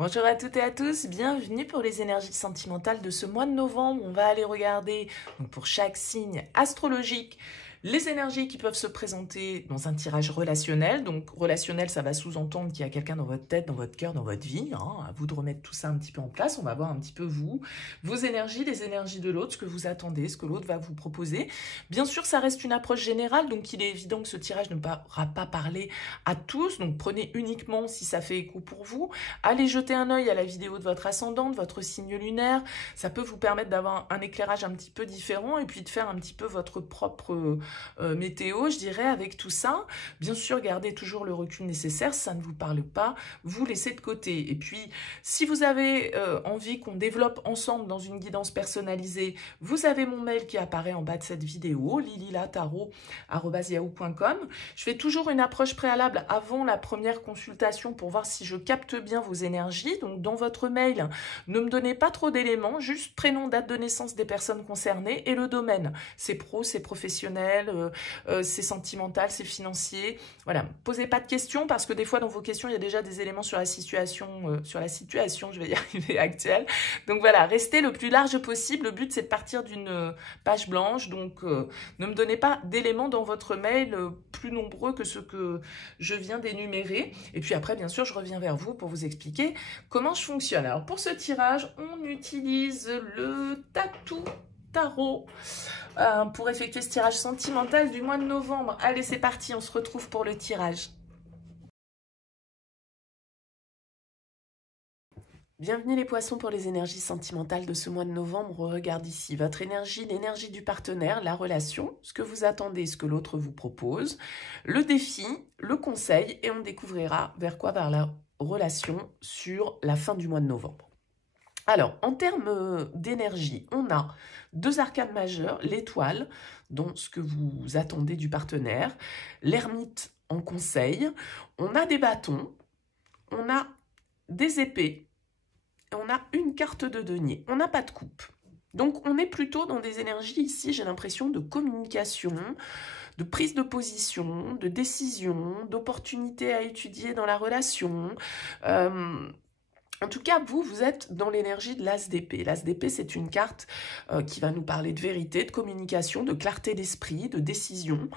Bonjour à toutes et à tous, bienvenue pour les énergies sentimentales de ce mois de novembre. On va aller regarder donc, pour chaque signe astrologique les énergies qui peuvent se présenter dans un tirage relationnel. Donc relationnel, ça va sous-entendre qu'il y a quelqu'un dans votre tête, dans votre cœur, dans votre vie. À vous de remettre tout ça un petit peu en place. On va voir un petit peu vous, vos énergies, les énergies de l'autre, ce que vous attendez, ce que l'autre va vous proposer. Bien sûr, ça reste une approche générale, donc il est évident que ce tirage ne pourra pas parler à tous. Donc prenez uniquement si ça fait écho pour vous. Allez jeter un œil à la vidéo de votre ascendant, de votre signe lunaire. Ça peut vous permettre d'avoir un éclairage un petit peu différent et puis de faire un petit peu votre propre météo, je dirais, avec tout ça. Bien sûr, gardez toujours le recul nécessaire. Si ça ne vous parle pas, vous laissez de côté. Et puis, si vous avez envie qu'on développe ensemble dans une guidance personnalisée, vous avez mon mail qui apparaît en bas de cette vidéo, lililatarot@yahoo.com. Je fais toujours une approche préalable avant la première consultation pour voir si je capte bien vos énergies. Donc, dans votre mail, ne me donnez pas trop d'éléments, juste prénom, date de naissance des personnes concernées et le domaine. C'est pro, c'est professionnel, c'est sentimental, c'est financier. Voilà, posez pas de questions parce que des fois dans vos questions, il y a déjà des éléments sur la situation, je vais y arriver, actuelle. Donc voilà, restez le plus large possible. Le but, c'est de partir d'une page blanche. Donc, ne me donnez pas d'éléments dans votre mail plus nombreux que ceux que je viens d'énumérer. Et puis après, bien sûr, je reviens vers vous pour vous expliquer comment je fonctionne. Alors, pour ce tirage, on utilise le Tatou Tarot pour effectuer ce tirage sentimental du mois de novembre. Allez, c'est parti, on se retrouve pour le tirage. Bienvenue les poissons pour les énergies sentimentales de ce mois de novembre. On regarde ici votre énergie, l'énergie du partenaire, la relation, ce que vous attendez, ce que l'autre vous propose, le défi, le conseil et on découvrira vers quoi va la relation sur la fin du mois de novembre. Alors, en termes d'énergie, on a deux arcanes majeures, l'étoile, dont ce que vous attendez du partenaire, l'ermite en conseil, on a des bâtons, on a des épées, et on a une carte de denier, on n'a pas de coupe. Donc, on est plutôt dans des énergies ici, j'ai l'impression, de communication, de prise de position, de décision, d'opportunités à étudier dans la relation. En tout cas, vous êtes dans l'énergie de l'as d'épée. L'as d'épée, c'est une carte qui va nous parler de vérité, de communication, de clarté d'esprit, de décision.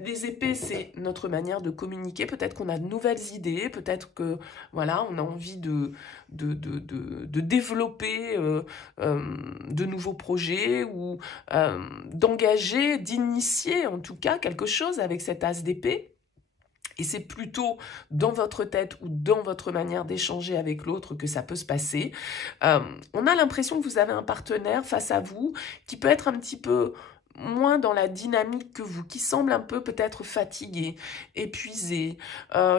Les épées, c'est notre manière de communiquer. Peut-être qu'on a de nouvelles idées, peut-être que voilà, on a envie de développer de nouveaux projets ou d'engager, d'initier en tout cas quelque chose avec cet as d'épée. Et c'est plutôt dans votre tête ou dans votre manière d'échanger avec l'autre que ça peut se passer. On a l'impression que vous avez un partenaire face à vous qui peut être un petit peu moins dans la dynamique que vous, qui semble un peu peut-être fatigué, épuisé,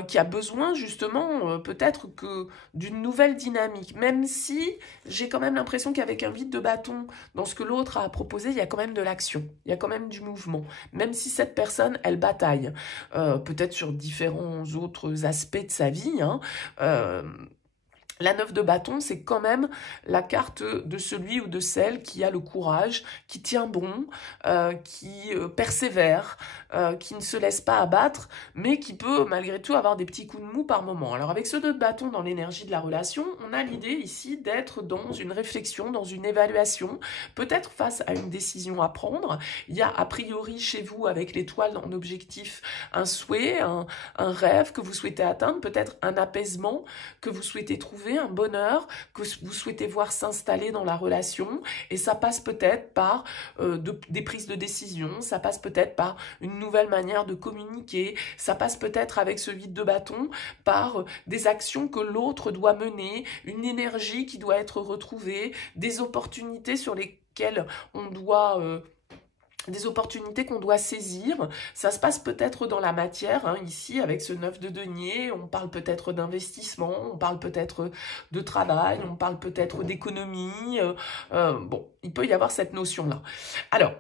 qui a besoin justement peut-être que d'une nouvelle dynamique, même si j'ai quand même l'impression qu'avec un vide de bâton dans ce que l'autre a proposé, il y a quand même de l'action, il y a quand même du mouvement, même si cette personne, elle bataille, peut-être sur différents autres aspects de sa vie, la 9 de bâton, c'est quand même la carte de celui ou de celle qui a le courage, qui tient bon, qui persévère, qui ne se laisse pas abattre, mais qui peut malgré tout avoir des petits coups de mou par moment. Alors avec ce 2 de bâton dans l'énergie de la relation, on a l'idée ici d'être dans une réflexion, dans une évaluation, peut-être face à une décision à prendre. Il y a a priori chez vous, avec l'étoile en objectif, un souhait, un rêve que vous souhaitez atteindre, peut-être un apaisement que vous souhaitez trouver, un bonheur que vous souhaitez voir s'installer dans la relation, et ça passe peut-être par des prises de décision, ça passe peut-être par une nouvelle manière de communiquer, ça passe peut-être avec ce vide de bâton par des actions que l'autre doit mener, une énergie qui doit être retrouvée, des opportunités sur lesquelles on doit des opportunités qu'on doit saisir. Ça se passe peut-être dans la matière, ici avec ce 9 de denier, on parle peut-être d'investissement, on parle peut-être de travail, on parle peut-être d'économie, bon, il peut y avoir cette notion-là. Alors,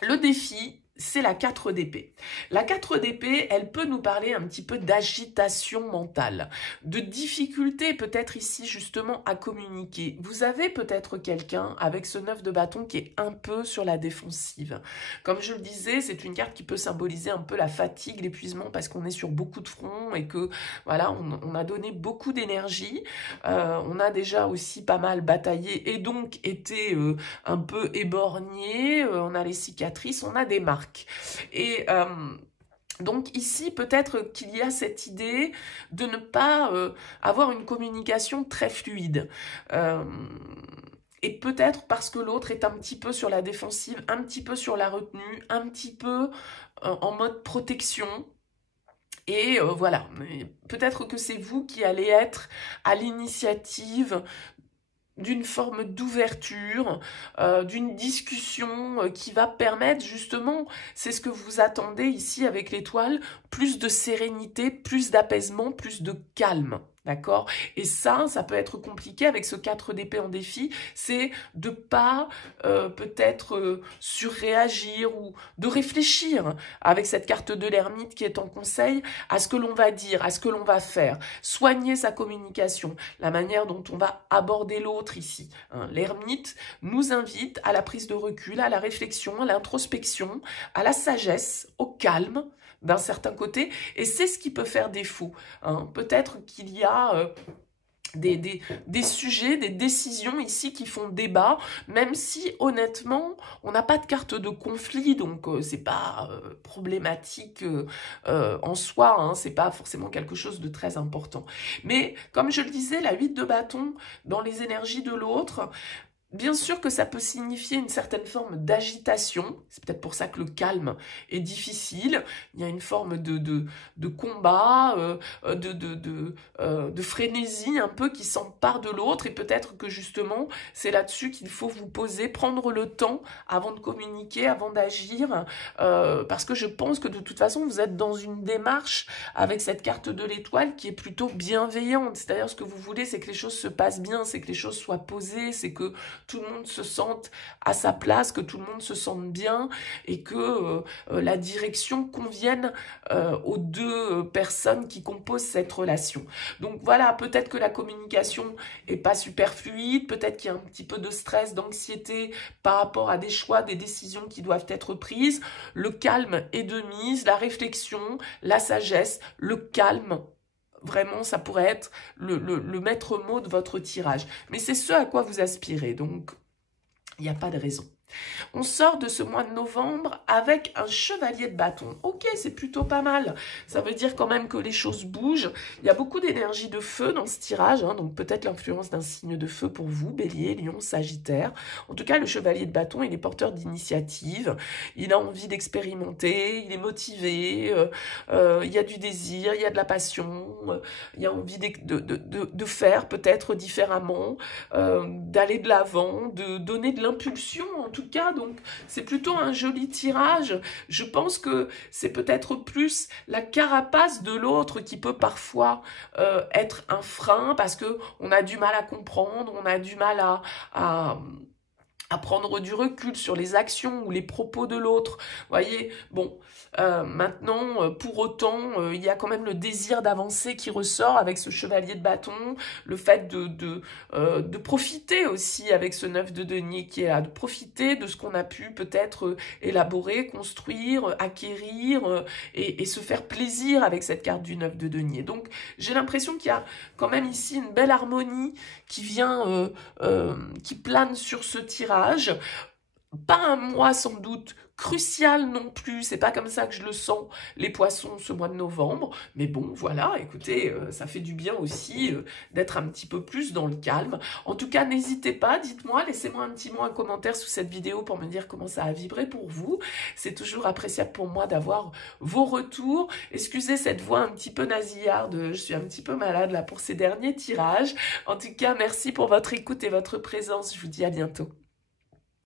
le défi, c'est la 4 d'épée. La 4 d'épée, elle peut nous parler un petit peu d'agitation mentale, de difficulté peut-être ici justement à communiquer. Vous avez peut-être quelqu'un avec ce 9 de bâton qui est un peu sur la défensive. Comme je le disais, c'est une carte qui peut symboliser un peu la fatigue, l'épuisement parce qu'on est sur beaucoup de fronts et que voilà, on a donné beaucoup d'énergie. On a déjà aussi pas mal bataillé et donc été un peu éborgné. On a les cicatrices, on a des marques. Et donc ici, peut-être qu'il y a cette idée de ne pas avoir une communication très fluide. Et peut-être parce que l'autre est un petit peu sur la défensive, un petit peu sur la retenue, un petit peu en mode protection. Et voilà, peut-être que c'est vous qui allez être à l'initiative d'une forme d'ouverture, d'une discussion qui va permettre justement, c'est ce que vous attendez ici avec l'étoile, plus de sérénité, plus d'apaisement, plus de calme. D'accord? Et ça peut être compliqué avec ce 4 d'épée en défi, c'est de pas peut-être surréagir ou de réfléchir avec cette carte de l'ermite qui est en conseil à ce que l'on va dire, à ce que l'on va faire. Soigner sa communication, la manière dont on va aborder l'autre ici. Hein. L'ermite nous invite à la prise de recul, à la réflexion, à l'introspection, à la sagesse, au calme, d'un certain côté, et c'est ce qui peut faire défaut. Hein. Peut-être qu'il y a des sujets, des décisions ici qui font débat, même si honnêtement, on n'a pas de carte de conflit, donc c'est pas problématique en soi, hein, c'est pas forcément quelque chose de très important. Mais comme je le disais, la 8 de bâton dans les énergies de l'autre, bien sûr que ça peut signifier une certaine forme d'agitation, c'est peut-être pour ça que le calme est difficile, il y a une forme de combat, de frénésie un peu qui s'empare de l'autre, et peut-être que justement c'est là-dessus qu'il faut vous poser, prendre le temps avant de communiquer, avant d'agir, parce que je pense que de toute façon vous êtes dans une démarche avec cette carte de l'étoile qui est plutôt bienveillante, c'est-à-dire ce que vous voulez c'est que les choses se passent bien, c'est que les choses soient posées, c'est que tout le monde se sente à sa place, que tout le monde se sente bien et que la direction convienne aux deux personnes qui composent cette relation. Donc voilà, peut-être que la communication est pas super fluide, peut-être qu'il y a un petit peu de stress, d'anxiété par rapport à des choix, des décisions qui doivent être prises. Le calme est de mise, la réflexion, la sagesse, le calme. Vraiment, ça pourrait être le maître mot de votre tirage. Mais c'est ce à quoi vous aspirez, donc il n'y a pas de raison. On sort de ce mois de novembre avec un chevalier de bâton. Ok, c'est plutôt pas mal. Ça veut dire quand même que les choses bougent. Il y a beaucoup d'énergie de feu dans ce tirage, hein, donc peut-être l'influence d'un signe de feu pour vous, Bélier, Lion, Sagittaire. En tout cas, le chevalier de bâton, il est porteur d'initiative. Il a envie d'expérimenter, il est motivé, il y a du désir, il y a de la passion, il y a envie de faire peut-être différemment, d'aller de l'avant, de donner de l'impulsion en tout cas, donc c'est plutôt un joli tirage. Je pense que c'est peut-être plus la carapace de l'autre qui peut parfois être un frein parce que on a du mal à comprendre, on a du mal à prendre du recul sur les actions ou les propos de l'autre. Voyez, bon, maintenant, pour autant, il y a quand même le désir d'avancer qui ressort avec ce chevalier de bâton, le fait de profiter aussi avec ce 9 de denier qui est là, de profiter de ce qu'on a pu peut-être élaborer, construire, acquérir et se faire plaisir avec cette carte du 9 de denier. Donc, j'ai l'impression qu'il y a quand même ici une belle harmonie qui vient, qui plane sur ce tirage. Pas un mois sans doute crucial non plus, c'est pas comme ça que je le sens, les poissons, ce mois de novembre, mais bon, voilà, écoutez, ça fait du bien aussi d'être un petit peu plus dans le calme. En tout cas, n'hésitez pas, dites-moi, laissez-moi un petit mot, un commentaire sous cette vidéo pour me dire comment ça a vibré pour vous. C'est toujours appréciable pour moi d'avoir vos retours. Excusez cette voix un petit peu nasillarde, je suis un petit peu malade là pour ces derniers tirages. En tout cas, merci pour votre écoute et votre présence, je vous dis à bientôt.